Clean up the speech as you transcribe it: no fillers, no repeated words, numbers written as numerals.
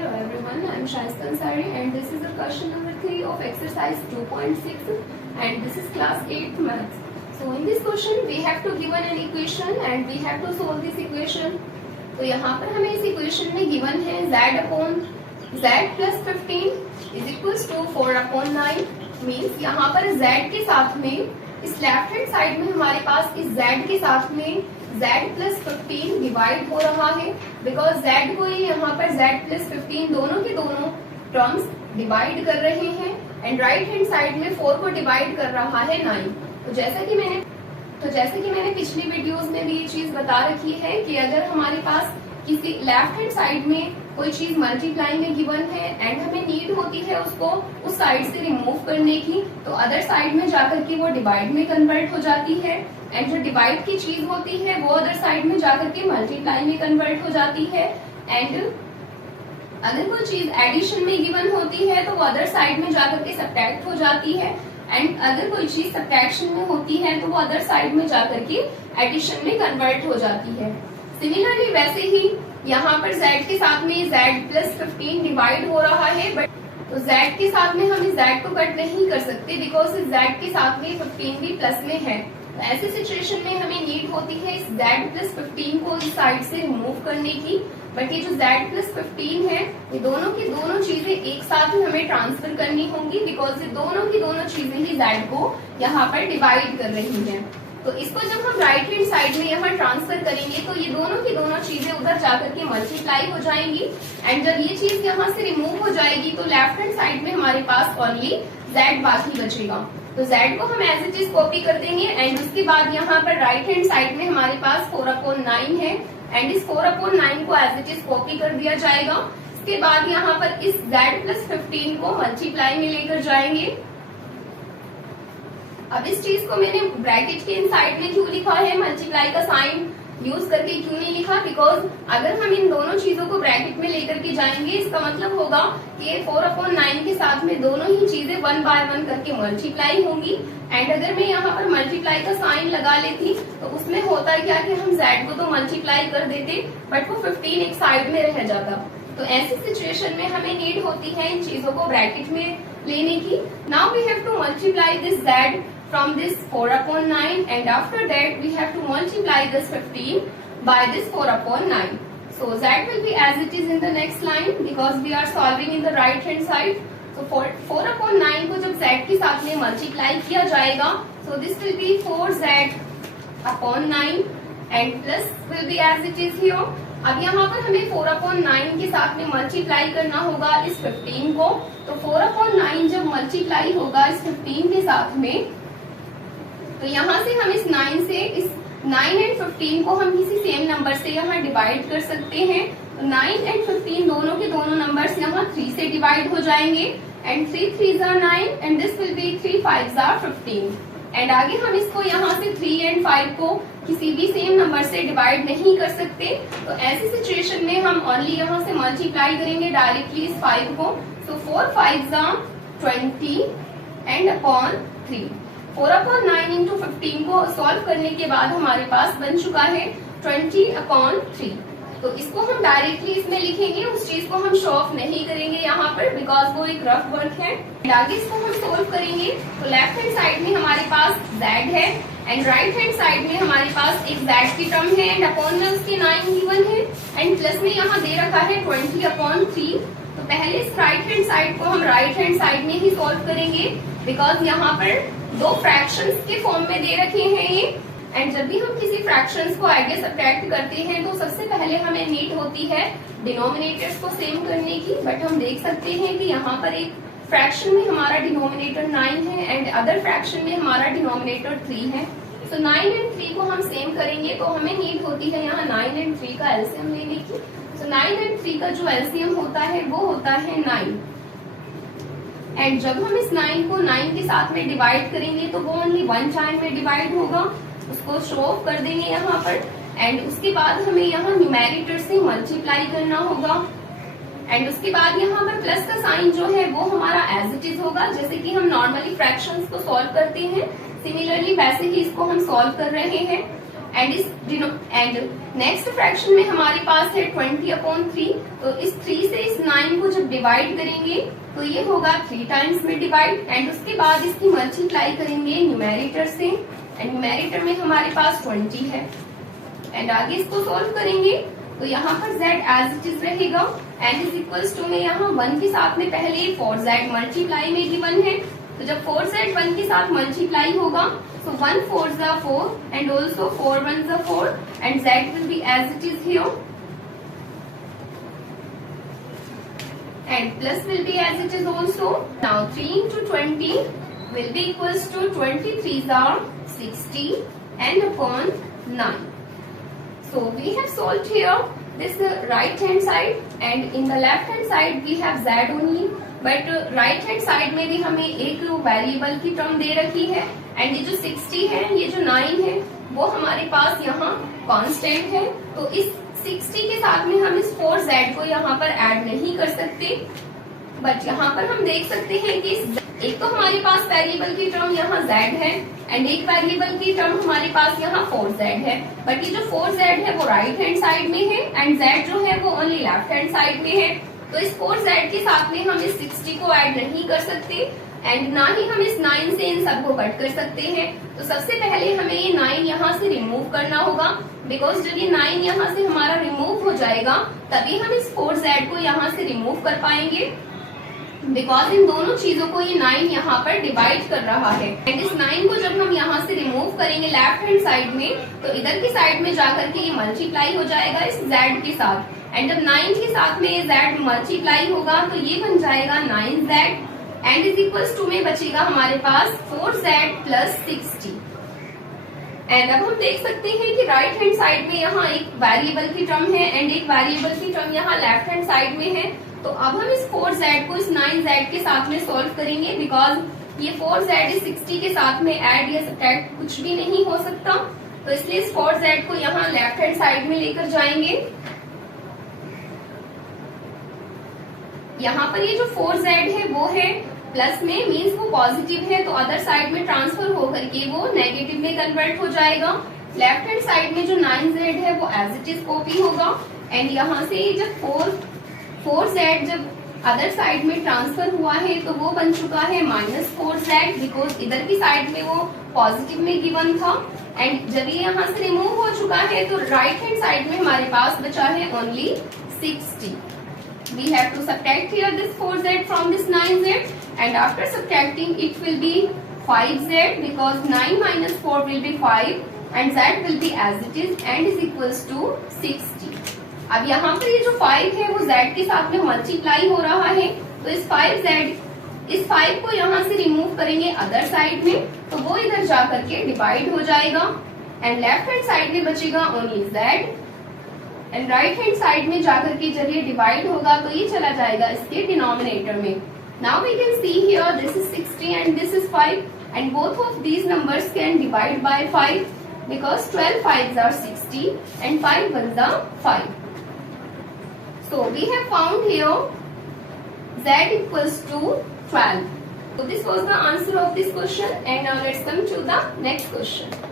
Hello everyone, I am Shaista Ansari and this is the question number 3 of exercise 2.6 and this is class 8th maths. So in this question we have to given an equation and we have to solve this equation. तो यहाँ पर हमें इस equation में given है z upon z plus 15 is equals to 4 upon 9 means यहाँ पर z के साथ में इस लेफ्ट हैंड साइड में हमारे पास इस z के साथ में z प्लस 15 डिवाइड हो रहा है बिकॉज z को ये यहाँ पर z प्लस 15 दोनों के दोनों टर्म्स डिवाइड कर रहे हैं एंड राइट हैंड साइड में 4 को डिवाइड कर रहा है 9। तो जैसे कि मैंने पिछली वीडियोस में भी ये चीज बता रखी है कि अगर हमारे पास किसी लेफ्ट हैंड साइड में कोई चीज मल्टीप्लाई में गिवन है एंड हमें नीड होती है उसको उस साइड से रिमूव करने की, तो अदर साइड में जाकर के वो डिवाइड में कन्वर्ट हो जाती है एंड जो डिवाइड की चीज होती है वो अदर साइड में जाकर के मल्टीप्लाई में कन्वर्ट हो जाती है एंड अगर कोई चीज एडिशन में गिवन होती है तो वो अदर साइड में जाकर के सब्ट्रैक्ट हो जाती है एंड अगर कोई चीज सब्ट्रैक्शन में होती है तो वो अदर साइड में जाकर के एडिशन में कन्वर्ट हो जाती है। सिमिलरली वैसे ही यहाँ पर z के साथ में z प्लस 15 डिवाइड हो रहा है बट तो z के साथ में हम इस z को कट नहीं कर सकते बिकॉज इस z के साथ में 15 भी प्लस में है। तो ऐसी सिचुएशन में हमें नीड होती है इस z प्लस 15 को इस साइड से रिमूव करने की, बट ये जो z प्लस 15 है ये दोनों की दोनों चीजें एक साथ ही हमें ट्रांसफर करनी होंगी बिकॉज ये दोनों की दोनों चीजें ही z को यहाँ पर डिवाइड कर रही हैं। तो इसको जब हम राइट हैंड साइड में यहाँ ट्रांसफर करेंगे तो ये दोनों की दोनों चीजें उधर जाकर के मल्टीप्लाई हो जाएंगी एंड जब ये चीज यहाँ से रिमूव हो जाएगी तो लेफ्ट हैंड साइड में हमारे पास ओनली z बाकी बचेगा। तो z को हम एज इट इज कॉपी कर देंगे एंड उसके बाद यहाँ पर राइट हैंड साइड में हमारे पास 4/9 है एंड इस 4/9 को एज इट इज कॉपी कर दिया जाएगा। इसके बाद यहाँ पर इस z प्लस 15 को मल्टीप्लाई में लेकर जाएंगे। अब इस चीज को मैंने ब्रैकेट के इन साइड में क्यों लिखा है, मल्टीप्लाई का साइन यूज करके क्यों नहीं लिखा, बिकॉज अगर हम इन दोनों चीजों को ब्रैकेट में लेकर के जाएंगे इसका मतलब होगा कि 4/9 के साथ में दोनों ही चीजें 1 बाय 1 करके मल्टीप्लाई होंगी एंड अगर मैं यहाँ पर मल्टीप्लाई का साइन लगा लेती तो उसमें होता क्या कि हम z को तो मल्टीप्लाई कर देते बट वो 15 एक साइड में रह जाता। तो ऐसी सिचुएशन में हमें नीड होती है इन चीजों को ब्रैकेट में लेने की। Now we have to multiply this z from this 4/9 and after that we have to multiply this 15 by this 4/9. So z will be as it is in the next line because we are solving in the right hand side. So 4/9 को जब z के साथ में multiply किया जाएगा so this will be 4z/9 and plus will be as it is here. अब यहाँ पर हमें 4/9 के साथ में मल्टीप्लाई करना होगा इस 15 को, तो 4/9 जब मल्टीप्लाई होगा इस 15 के साथ में तो यहाँ से हम इस 9 से इस 9 एंड 15 को हम किसी सेम नंबर से यहाँ डिवाइड कर सकते हैं। तो 9 एंड 15 दोनों के दोनों नंबर्स यहाँ 3 से डिवाइड हो जाएंगे and 3 3s are 9 and this will be 3 5s are 15 and आगे हम इसको यहाँ से 3 एंड 5 को किसी भी सेम नंबर से डिवाइड नहीं कर सकते। तो ऐसी सिचुएशन में हम ओनली यहाँ से मल्टीप्लाई करेंगे डायरेक्टली इस 5 को। तो 4 5s are 20 and upon 3 4/9 into 15 को सॉल्व करने के बाद हमारे पास बन चुका है 20/3। तो इसको हम डायरेक्टली इसमें लिखेंगे, उस चीज को हम शो ऑफ नहीं करेंगे यहाँ पर बिकॉज वो एक रफ वर्क है। आगे इसको हम सोल्व करेंगे तो लेफ्ट हैंड साइड में हमारे पास z है एंड राइट हैंड साइड में हमारे पास एक z की टर्म है एंड अपॉन में उसके 9 गिवन है एंड प्लस में यहाँ दे रखा है 20/3। तो पहले इस राइट हैंड साइड को हम राइट हैंड साइड में ही सोल्व करेंगे बिकॉज यहाँ पर दो फ्रैक्शंस के फॉर्म में दे रखे हैं ये एंड जब भी हम किसी फ्रैक्शंस को आगे सब्ट्रैक्ट करते हैं तो सबसे पहले हमें नीड होती है डिनोमिनेटर्स को सेम करने की। बट हम देख सकते हैं कि यहाँ पर एक फ्रैक्शन में हमारा डिनोमिनेटर 9 है एंड अदर फ्रैक्शन में हमारा डिनोमिनेटर 3 है। तो 9 एंड 3 को हम सेम करेंगे तो हमें नीड होती है यहाँ 9 एंड 3 का एलसीएम लेने की। तो 9 एंड 3 का जो एलसीएम होता है वो होता है 9 एंड जब हम इस 9 को 9 के साथ में डिवाइड करेंगे तो वो ओनली 1 टाइम में डिवाइड होगा, उसको शो ऑफ कर देंगे यहाँ पर एंड उसके बाद हमें यहाँ न्यूमेरेटर से मल्टीप्लाई करना होगा एंड उसके बाद यहाँ पर प्लस का साइन जो है वो हमारा एज इट इज होगा जैसे कि हम नॉर्मली फ्रैक्शंस को सॉल्व करते हैं, सिमिलरली वैसे ही इसको हम सॉल्व कर रहे हैं एंड इस एंड नेक्स्ट फ्रैक्शन में हमारे पास है 20/3। तो इस 3 से इस 9 को जब डिवाइड करेंगे तो ये होगा 3 टाइम्स में डिवाइड, एंड उसके बाद इसकी मल्टीप्लाई करेंगे न्यूमेरेटर से, एंड न्यूमेरेटर में हमारे पास 20 है, एंड आगे इसको सोल्व करेंगे तो यहाँ पर z एज इट इज रहेगा, एंड इज इक्वल्स टू में यहाँ 1 के साथ में पहले 4z मल्टीप्लाई में गिवन है, तो जब 4z 1 के साथ मल्टीप्लाई होगा so 1 4s are 4 and also 4 1s are 4 and z will be as it is here and plus will be as it is also. Now 3 into 20 will be equals to 23s are 60 and upon 9. So we have solved here this right hand side and in the left hand side we have z only, but right hand side में भी हमें एक variable की term दे रखी है, and ये जो 60 है, ये जो 9 है, वो हमारे पास यहाँ कांस्टेंट है, तो इस 60 के साथ में हम इस 4z को यहाँ पर ऐड नहीं कर सकते, बट यहाँ पर हम देख सकते हैं कि एक तो हमारे पास वेरिएबल की टर्म यहाँ z है एंड एक वेरिएबल की टर्म हमारे पास यहाँ 4z है, बट ये जो 4z है वो राइट हैंड साइड में है एंड z जो है वो ओनली लेफ्ट हैंड साइड में है, तो इस 4z के साथ में हम इस 60 को ऐड नहीं कर सकते एंड ना ही हम इस 9 से इन सबको कट कर सकते हैं। तो सबसे पहले हमें ये 9 यहाँ से रिमूव करना होगा, बिकॉज जब ये 9 यहाँ से हमारा रिमूव हो जाएगा तभी हम इस 4z को यहाँ से रिमूव कर पाएंगे, बिकॉज इन दोनों चीजों को ये 9 यहाँ पर डिवाइड कर रहा है, एंड इस 9 को जब हम यहाँ से रिमूव करेंगे लेफ्ट हैंड साइड में तो इधर की साइड में जाकर के ये मल्टीप्लाई हो जाएगा इस z के साथ, एंड जब 9 के साथ में z मल्टीप्लाई होगा तो ये बन जाएगा 9z and is equals to में बचेगा हमारे पास 4z प्लस 60। एंड अब हम देख सकते हैं कि राइट हैंड साइड में यहाँ एक वेरिएबल की टर्म है एंड एक वेरिएबल की टर्म यहाँ लेफ्ट हैंड साइड में है, तो अब हम इस 4z को इस 9z के साथ में सोल्व करेंगे, बिकॉज ये 4z इस 60 के साथ में ऐड या सब्ट्रैक्ट कुछ भी नहीं हो सकता, तो इसलिए इस 4z को यहाँ लेफ्ट हैंड साइड में लेकर जाएंगे। यहाँ पर ये जो 4z है वो है प्लस में, मीन्स वो पॉजिटिव है, तो अदर साइड में ट्रांसफर होकर के वो नेगेटिव में कन्वर्ट हो जाएगा। लेफ्ट हैंड साइड में जो 9z है वो एज इट इज कॉपी होगा, एंड यहाँ से जब 4z जब अदर साइड में ट्रांसफर हुआ है तो वो बन चुका है -4z, बिकॉज इधर की साइड में वो पॉजिटिव में गिवन था, एंड जब ये यहाँ से रिमूव हो चुका है तो राइट हैंड साइड में हमारे पास बचा है only 60। We have to subtract here this 4z from this 9z, and after subtracting it will be 5z, because 9 minus 4 will be 5 and z will be as it is and is equals to 60. अब यहाँ पर ये जो 5 है वो z के साथ में मल्टीप्लाई हो रहा है, तो इस 5 को यहाँ से रिमूव करेंगे अदर साइड में, तो वो इधर जा करके डिवाइड हो जाएगा, एंड लेफ्ट हैंड साइड में बचेगा only z, and right hand side में जाकर के जब ये डिवाइड होगा तो ये चला जाएगा इसके डिनोमिनेटर में। Now we can see here this is 60 and this is 5, and both of these numbers can divide by 5 because 12 5s are 60 and 5 1s are 5. So we have found here z equals to 12. So this was the answer of this question, and now let's come to the next question.